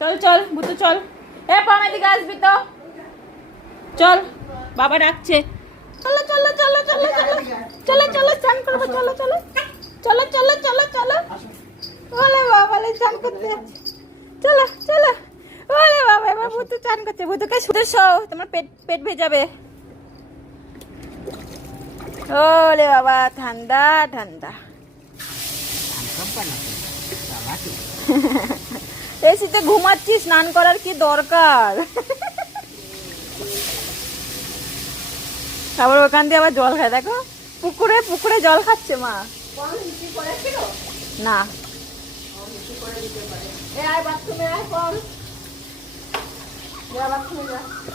চল চল ভুতু চল। এ পাম এদিকে আসবি তো চল বাবা ডাকছে। চলো চলো চলো চলো চলো। চলো চলো স্নান করব চলো চলো। চলো চলো চলো চলো। ওলে বাবা লে স্নান করতে চলো চলো। ওলে বাবা এবার ভুতু চান করছে। ভুতুকে শুধু শো তোমার পেট পেট ভেজাবে। ওলে বাবা ঠান্ডা ঠান্ডা। এসিতে ঘুমাচ্ছি স্নান করার কি দরকার? আবার ওখান দিয়ে আবার জল খায় দেখো পুকুরে পুকুরে জল খাচ্ছে মা। না।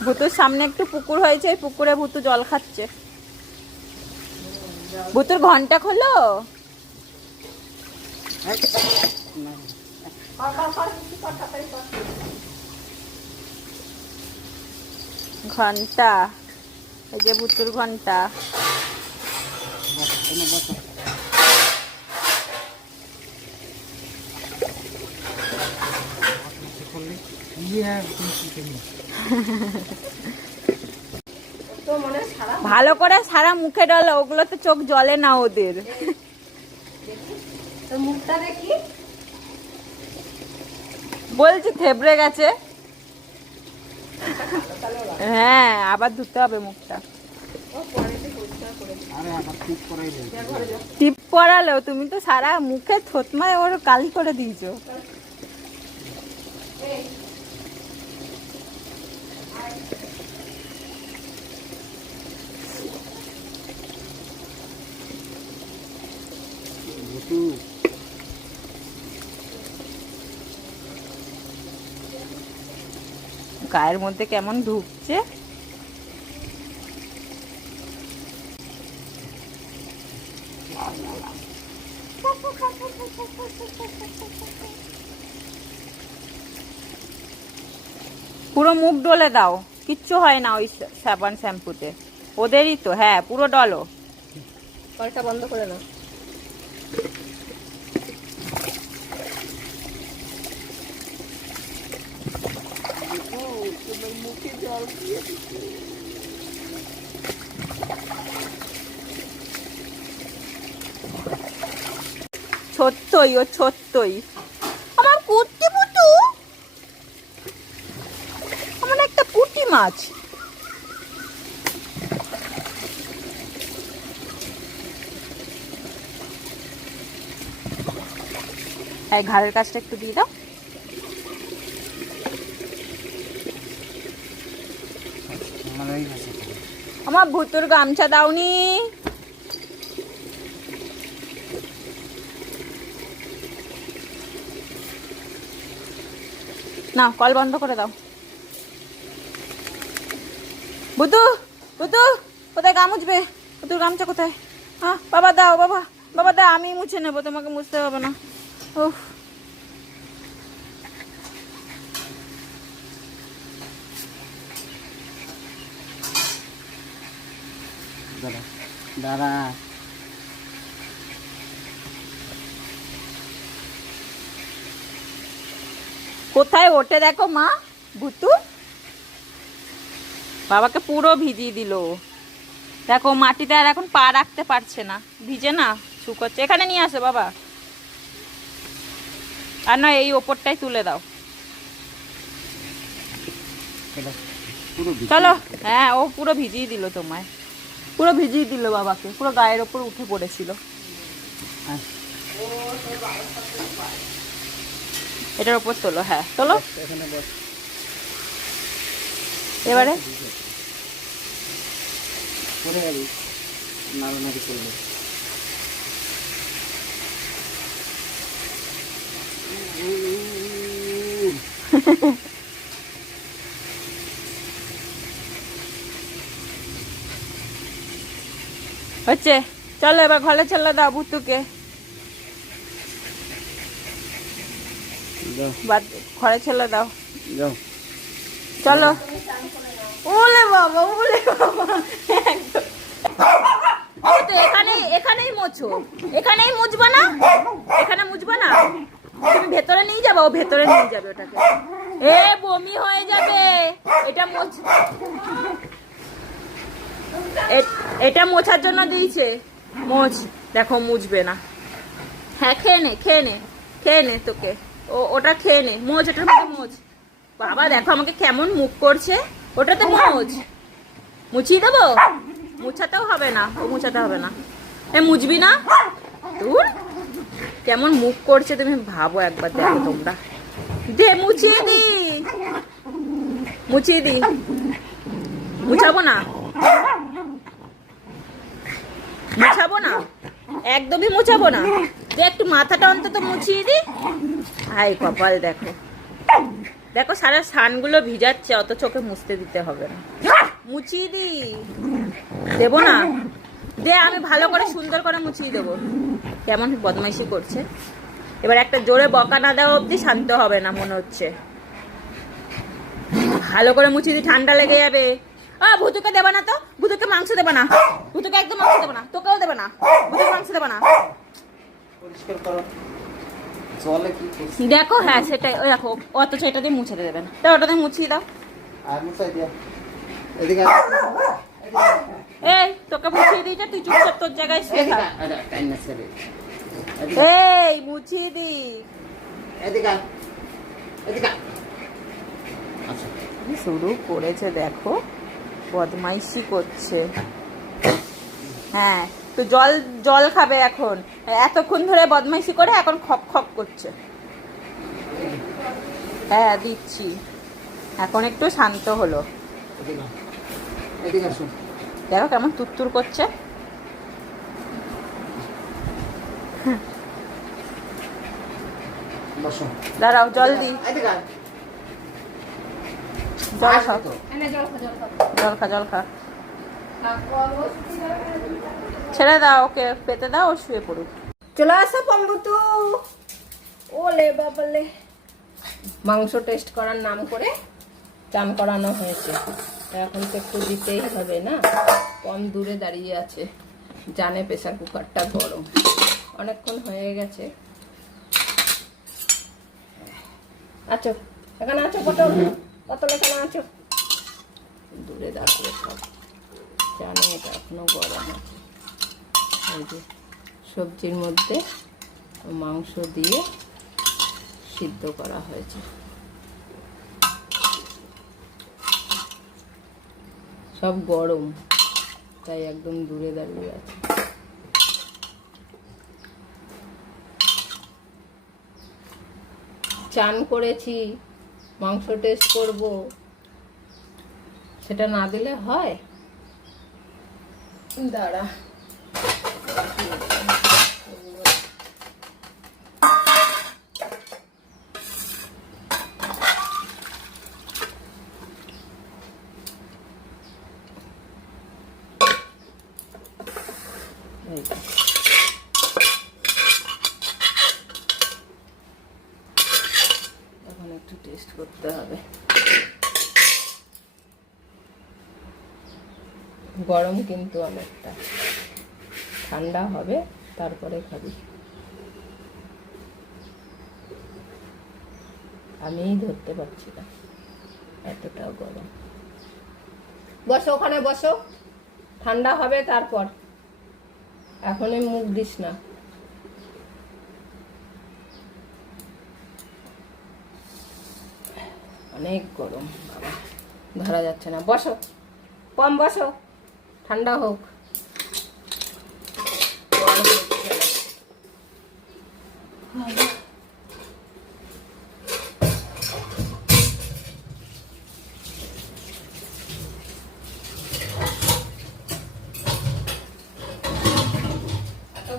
ভুতুর সামনে একটু পুকুর হয়েছে পুকুরে ভুতু জল খাচ্ছে। ভুতুর ঘণ্টা খোলো। ঘণ্টা। এই যে ভুতুর ঘণ্টা। ভালো করে সারা মুখে ডলে ওগুলো তো চোখ জ্বলে না ওদের। মুখটা দেখি। বলছি থেবড়ে গেছে। হ্যাঁ আবার ধুতে হবে মুখটা। টিপ পরালেও তুমি তো সারা মুখে থতমায় ওর কালি করে দিয়েছ। গায়ের মধ্যে কেমন ঢুকছে? পুরো মুখ ডলে দাও। কিচ্ছু হয় না ওই সাবান শ্যাম্পুতে। ওদেরই তো হ্যাঁ পুরো ডলো। কলটা বন্ধ করে নাও। ছোট্টই ও ছোট্টই। আমার পুটু? আমার একটা পুটি মাছ। ঘাড়ের কাজটা একটু দিয়ে দাও। আমার ভুতুর গামছা দাওনি। না, কল বন্ধ করে দাও। বুতু বুতু কোথায় গা মুছবে? বুতুর গামছা কোথায়? হ্যাঁ বাবা দাও, বাবা বাবা দাও, আমি মুছে নেব, তোমাকে মুছতে হবে না। উফ। দাদা। দাদা কোথায় ওঠে দেখো মা ভুতু? বাবাকে পুরো ভিজিয়ে দিল। দেখো মাটিতে আর এখন পা রাখতে পারছে না। ভিজে না শুকোচ্ছে। এখানে নিয়ে আসো বাবা। আর না এই ওপরটাই তুলে দাও। চলো। হ্যাঁ ও পুরো ভিজিয়ে দিল তোমায়। পুরো ভিজিয়ে দিল বাবাকে, পুরো গায়ের ওপর উঠে পড়েছিল। এটার ওপর তোলো হ্যাঁ তোলো। এবারে? নাড়ানাড়ি হচ্ছে। চলো এবার ঘরে চলে দাও ভুতুকে। ঘরে ছেলে দাও। চলো। ওলে বাবা ওলে বাবা। তো এখানেই এখানেই মোছো। এখানেই মুছবা না? এখানে মুছবা না? তুমি ভেতরে নিয়ে যাবে ও ভেতরে নিয়ে যাবে ওটাকে। এ বমি হয়ে যাবে। এটা মোছ। এটা মোছার জন্য দিয়েছে। মোছ। দেখো, মুছবে না। হ্যাঁ খেয়ে নে খেয়ে নে খেয়ে নে তোকে। ও, ওটা খেয়ে নে। মোজ এটার মধ্যে মোজ বাবা, দেখো আমাকে কেমন মুখ করছে। ওটাতে মোজ মুছিয়ে দেবো? মুছাতেও হবে না। ও, মুছাতে হবে না। এ, মুছবি না? দূর কেমন মুখ করছে তুমি ভাবো একবার, দেখো তোমরা। দে, মুছিয়ে দি মুছিয়ে দি মুছাবো না মুছাবো না একদমই মুছাবো না। যে একটু মাথাটা অন্তত মুছিয়ে দি। হাই কপাল, দেখো। দেখো, সারা সানগুলো ভিজাচ্ছে অত চোখে মুছতে দিতে হবে না। মুছিয়ে দি। দেবো না। দে, আমি ভালো করে সুন্দর করে মুছিয়ে দেবো। কেমন বদমাইশি করছে। এবার একটা জোরে বকা না দেওয়া অবধি শান্ত হবে না, মনে হচ্ছে। ভালো করে মুছিয়ে দি, ঠান্ডা লেগে যাবে। আ, ভুতুকে দেবে না তো। ভুতুকে মাংস দেবে না। ভুতুকে একদম মাংস দেবে না। তোকেও দেবে না। ভুতুকে মাংস দেবে না। পরিষ্কার করো। জলে কি দেখো হ্যাঁ সেটাই। ওই দেখো অথচ এটা দিয়ে মুছে দেবে। না তো ওটা দিয়ে মুছিয়ে দাও। আর মুছাই দিয়া। এদিকে। এই তোকে মুছিয়ে দিয়েছে তুই চুপচাপ তোর জায়গায় শুয়ে থাক। এই মুছিয়ে দি এদিকে। এদিকে। আচ্ছা। শুরু করেছে দেখো। বদমাইশি করছে। হ্যাঁ তো জল জল খাবে এখন। এতক্ষণ ধরে বদমাইশি করে এখন খপ খপ করছে। হ্যাঁ দিচ্ছি। এখন একটু শান্ত হলো। দেখো কেমন তুত্তুর করছে। দাঁড়াও জল দি এদিকে আয়। জল খাও। জল খা জল খা। জল খা ছেড়ে দাও ওকে পেতে দাও ও শুয়ে পড়ুক। চলে আসো পম্বতু। ওলে বাবালে। মাংস টেস্ট করার নাম করে চান করানো হয়েছে। এখন তো একটু দিতেই হবে না? কম দূরে দাঁড়িয়ে আছে। জানে প্রেশার কুকারটা গরম। অনেকক্ষণ হয়ে গেছে। আছো এখানে আছো পটল পটল এখানে আছো? দূরে দাঁড়িয়ে সব জানে এটা এখনও গরম এই যে সবজির মধ্যে মাংস দিয়ে সিদ্ধ করা হয়েছে। সব গরম, তাই একদম দূরে দাঁড়িয়ে আছে। চান করেছি মাংস টেস্ট করব। সেটা না দিলে হয়? দাঁড়া এই যে। এখন একটু টেস্ট করতে হবে গরম কিন্তু অনেকটা। ঠান্ডা হবে, তারপরে খাবি। আমিই ধরতে পারছি না, এতটাও গরম। বসো ওখানে, বসো। ঠান্ডা হবে, তারপর। এখনই মুখ দিস না। অনেক গরম, বাবা। ধরা যাচ্ছে না। বসো, কম বসো। ঠান্ডা হোক।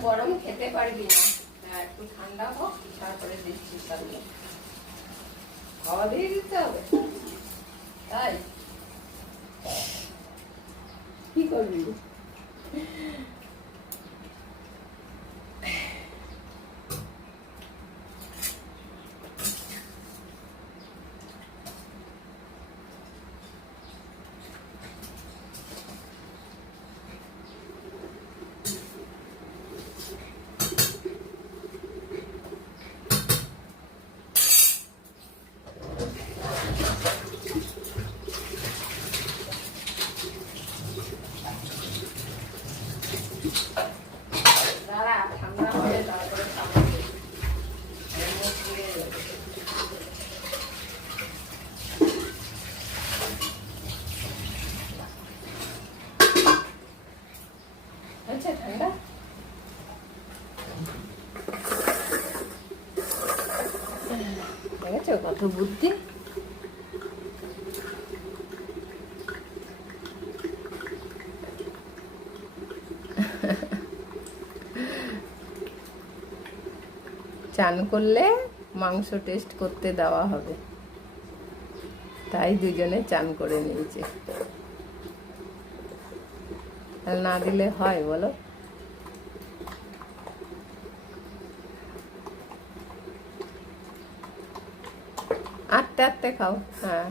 গরম খেতে পারবি না। একটু ঠান্ডা হোক, তারপরে দিচ্ছি তাহলে। খাওয়া দিয়ে দিতে হবে। তাই? কি করবি কত বুদ্ধি? চান করলে মাংস টেস্ট করতে দেওয়া হবে। তাই দুজনে চান করে নিয়েছে। না দিলে হয় বলো। আটতে আটতে খাও হ্যাঁ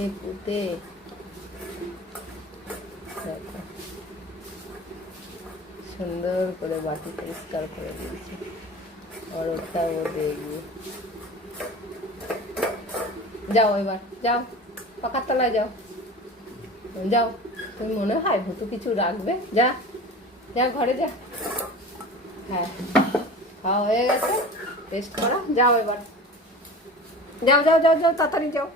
চেতে পুতে। সুন্দর করে বাটি পরিষ্কার করে দিয়েছে আর ওটা ও দেখবে যাও এবার যাও পাকার তলায় যাও যাও তুমি মনে হয় ভুতু কিছু রাখবে যা যা ঘরে যা হ্যাঁ খাওয়া হয়ে গেছে টেস্ট করা যাও এবার যাও যাও যাও যাও তাড়াতাড়ি যাও